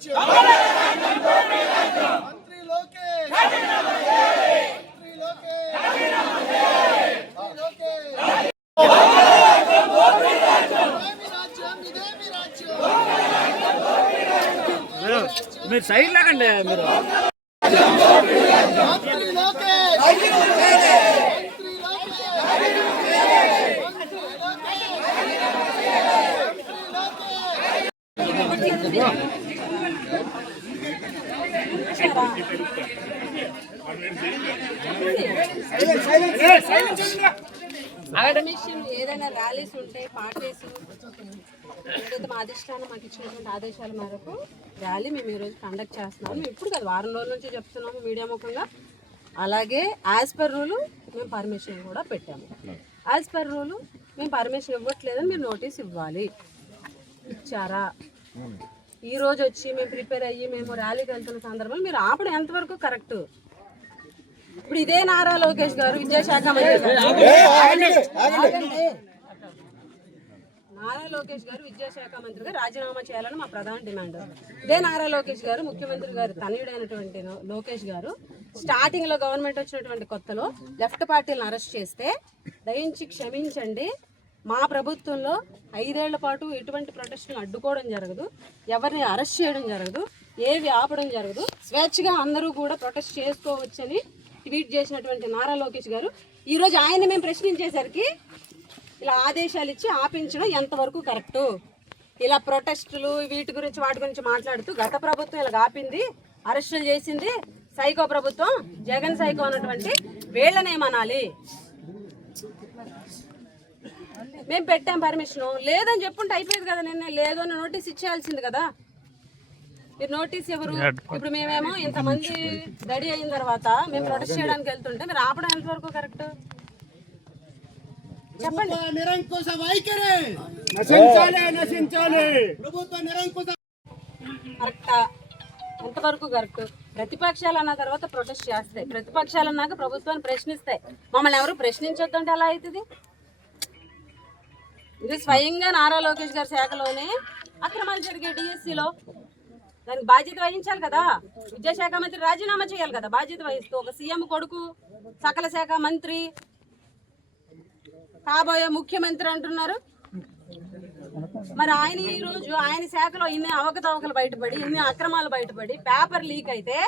రాజ్యం మంత్రి లోకేష్ మీరు సైడ్ లాగండి మీరు ఏదైనా ర్యాలీస్ ఉంటే పార్టీస్ ఏదైతే మా అధిష్టానం మాకు ఇచ్చినటువంటి ఆదేశాల మేరకు ర్యాలీ మేము ఈరోజు కండక్ట్ చేస్తున్నాము. మేము ఇప్పుడు కాదు, వారం రోజుల నుంచి చెప్తున్నాము మీడియా ముఖంగా. అలాగే యాజ్ పర్ రూలు మేము పర్మిషన్ కూడా పెట్టాము. యాజ్ పర్ రూలు మేము పర్మిషన్ ఇవ్వట్లేదని మీరు నోటీస్ ఇవ్వాలి. ఇచ్చారా? ఈరోజు వచ్చి మేము ప్రిపేర్ అయ్యి మేము ర్యాలీకి వెళ్తున్న సందర్భంలో మీరు ఆపడం ఎంతవరకు కరెక్ట్? ఇప్పుడు ఇదే నారా లోకేష్ గారు విద్యాశాఖ మంత్రి విద్యాశాఖ మంత్రిగా రాజీనామా చేయాలని మా ప్రధాన డిమాండ్. ఇదే నారా లోకేష్ గారు ముఖ్యమంత్రి గారు తనయుడైనటువంటి లోకేష్ గారు స్టార్టింగ్ లో గవర్నమెంట్ వచ్చినటువంటి కొత్తలో లెఫ్ట్ పార్టీలను అరెస్ట్ చేస్తే దయించి క్షమించండి, మా ప్రభుత్వంలో 5 ఏళ్ల పాటు ఎటువంటి ప్రొటెస్టులను అడ్డుకోవడం జరగదు, ఎవరిని అరెస్ట్ చేయడం జరగదు, ఏవి ఆపడం జరగదు, స్వేచ్ఛగా అందరూ కూడా ప్రొటెస్ట్ చేసుకోవచ్చని ట్వీట్ చేసినటువంటి నారా లోకేష్ గారు ఈరోజు ఆయన్ని మేము ప్రశ్నించేసరికి ఇలా ఆదేశాలు ఇచ్చి ఆపించడం ఎంతవరకు కరెక్టు? ఇలా ప్రొటెస్టులు వీటి గురించి వాటి గురించి మాట్లాడుతూ గత ప్రభుత్వం ఇలా ఆపింది, అరెస్టులు చేసింది సైకో ప్రభుత్వం, జగన్ సైకో అన్నటువంటి వీళ్ళనేమనాలి? మేము పెట్టాం పర్మిషను, లేదని చెప్పుంటే అయిపోయేది కదా. నిన్న లేదు అని నోటీస్ ఇచ్చేయాల్సింది కదా. మీరు నోటీస్ ఎవరు? ఇప్పుడు మేమేమో ఇంతమంది రెడీ అయిన తర్వాత మేము ప్రొటెస్ట్ చేయడానికి వెళ్తుంటే మీరు ఆపడం ఎంతవరకు కరెక్ట్? చెప్పండి. నిరంకుశ వైఖరి ప్రభుత్వ నిరంకుశ కరెక్టా? ఎంతవరకు కరెక్ట్? ప్రతిపక్షాలు అన్న తర్వాత ప్రొటెస్ట్ చేస్తాయి, ప్రతిపక్షాలు అన్నాక ప్రభుత్వాన్ని ప్రశ్నిస్తాయి. మమ్మల్ని ఎవరు ప్రశ్నించొద్దంటే ఎలా అవుతుంది? ఇది స్వయంగా నారా లోకేష్ గారి శాఖలోనే అక్రమాలు జరిగే డిఎస్సిలో దానికి బాధ్యత వహించాలి కదా. విద్యాశాఖ మంత్రి రాజీనామా చేయాలి కదా బాధ్యత వహిస్తూ. ఒక సీఎం కొడుకు సకల శాఖ మంత్రి కాబోయే ముఖ్యమంత్రి అంటున్నారు. మరి ఆయన ఈరోజు ఆయన శాఖలో ఇన్ని అవకతవకలు బయటపడి, ఇన్ని అక్రమాలు బయటపడి, పేపర్ లీక్ అయితే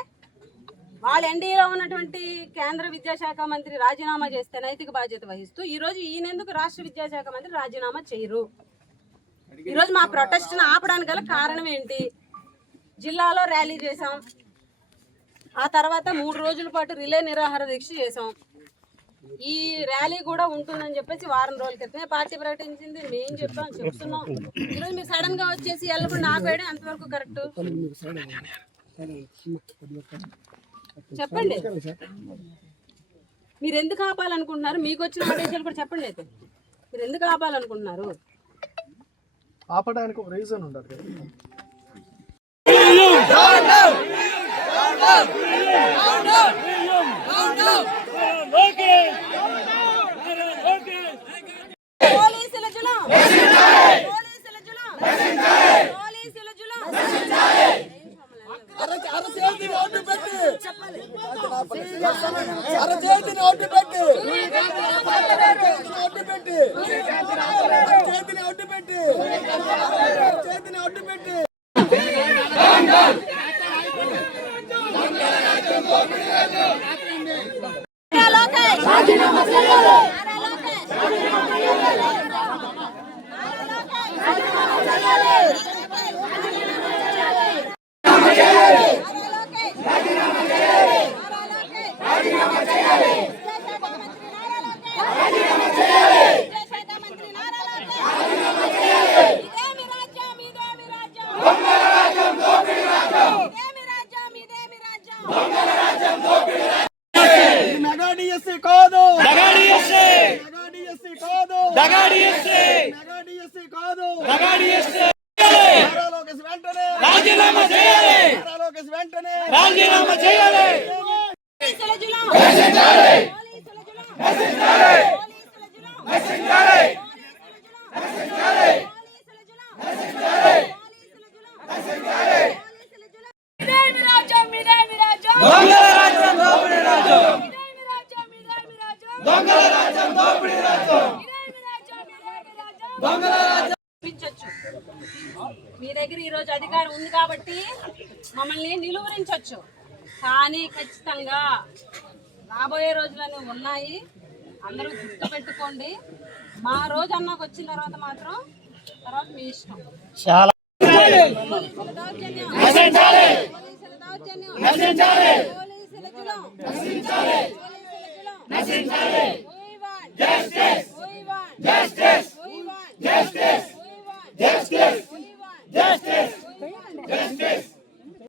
వాళ్ళు ఎన్డీఏలో ఉన్నటువంటి కేంద్ర విద్యాశాఖ మంత్రి రాజీనామా చేస్తే నైతిక బాధ్యత వహిస్తూ ఈరోజు ఈయనెందుకు రాష్ట్ర విద్యాశాఖ మంత్రి రాజీనామా చేయరు? ఈరోజు మా ప్రొటెస్ట్ను ఆపడానికి గల కారణం ఏంటి? జిల్లాలో ర్యాలీ చేసాం, ఆ తర్వాత 3 రోజుల పాటు రిలే నిరాహార దీక్ష చేసాం. ఈ ర్యాలీ కూడా ఉంటుందని చెప్పేసి వారం రోజుల క్రితమే పార్టీ ప్రకటించింది. మేము చెప్తున్నాం. ఈరోజు మీరు సడన్ గా వచ్చేసి వెళ్ళకుండా ఆపేయడం ఎంతవరకు కరెక్ట్? చెప్పండి. మీరు ఎందుకు ఆపాలనుకుంటున్నారు? మీకు వచ్చిన ఆదేశాలు కూడా చెప్పండి. అయితే మీరు ఎందుకు ఆపాలనుకుంటున్నారు? ఆపడానికి ఒక రీజన్ ఉండదు. పోలీసుల జులం, పోలీసుల జులం, పోలీసుల జులం. అరచేతిని ఒడ్డు పెట్టి చెప్పాలి. అరచేతిని ఒడ్డు పెట్టి ఒడ్డు పెట్టి చేతిని ఒడ్డు పెట్టి చేతిని ఒడ్డు పెట్టి రాజీనామా చేయాలి. చూపించొచ్చు. మీ దగ్గర ఈరోజు అధికారం ఉంది కాబట్టి మమ్మల్ని నిలువరించవచ్చు. కానీ ఖచ్చితంగా రాబోయే రోజులను ఉన్నాయి, అందరూ గుర్తు పెట్టుకోండి. మా రోజు అన్నాకు వచ్చిన తర్వాత మాత్రం తర్వాత మీ ఇష్టం. పోలీసుల దౌర్జన్యం, పోలీసుల దౌర్జన్యం, పోలీసుల జులుం, We want justice. We want justice. We want justice. We want justice. We want justice.